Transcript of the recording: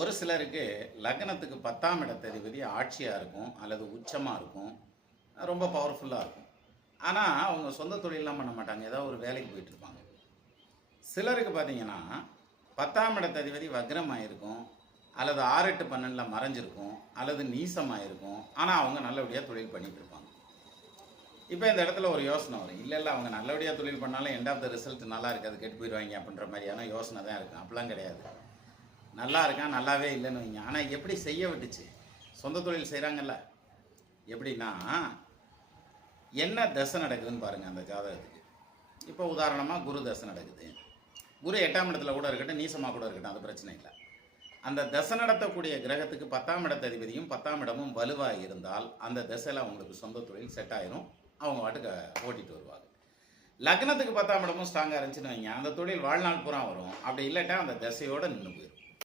ஒரு சிலருக்கு லக்னத்துக்கு 10ஆம் இடத்ததிபதி ஆட்சியாக இருக்கும் அல்லது உச்சமாக இருக்கும், ரொம்ப பவர்ஃபுல்லாக இருக்கும். ஆனால் அவங்க சொந்த தொழிலெலாம் பண்ண மாட்டாங்க, ஏதாவது ஒரு வேலைக்கு போயிட்டுருப்பாங்க. சிலருக்கு பார்த்தீங்கன்னா 10ஆம் இடத்ததிபதி வக்ரமாக இருக்கும், அல்லது 6, 8, 12 மறைஞ்சிருக்கும், அல்லது நீசமாக இருக்கும். ஆனால் அவங்க நல்லபடியாக தொழில் பண்ணிகிட்டு இருப்பாங்க. இப்போ இந்த இடத்துல ஒரு யோசனை வரும், இல்லை அவங்க நல்லபடியாக தொழில் பண்ணாலும் எண்ட் ஆஃப் த ரிசல்ட் நல்லா இருக்காது, கெட்டு போயிடுவாங்க அப்படின்ற மாதிரியான யோசனை தான் இருக்கும். அப்படிலாம் கிடையாது. நல்லா இருக்கான், நல்லாவே இல்லைன்னு வைங்க. ஆனால் எப்படி செய்ய விட்டுச்சு? சொந்த தொழில் செய்கிறாங்கல்ல, எப்படின்னா என்ன தசை நடக்குதுன்னு பாருங்கள் அந்த ஜாதகத்துக்கு. இப்போ உதாரணமாக குரு தசை நடக்குது. குரு 8ஆம் இடத்துல கூட இருக்கட்டும், நீசமாக கூட இருக்கட்டும், அது பிரச்சனை இல்லை. அந்த தசை நடத்தக்கூடிய கிரகத்துக்கு 10ஆம் இடத்ததிபதியும் 10ஆம் இடமும் வலுவாக இருந்தால் அந்த தசையில் அவங்களுக்கு சொந்த தொழில் செட் ஆயிரும், அவங்க வாட்டுக்கு ஓட்டிட்டு வருவாங்க. லக்னத்துக்கு 10ஆம் இடமும் ஸ்ட்ராங்காக இருந்துச்சுன்னு வைங்க, அந்த தொழில் வாழ்நாள் பூரா வரும். அப்படி இல்லாட்டா அந்த தசையோடு நின்று போயிடும்.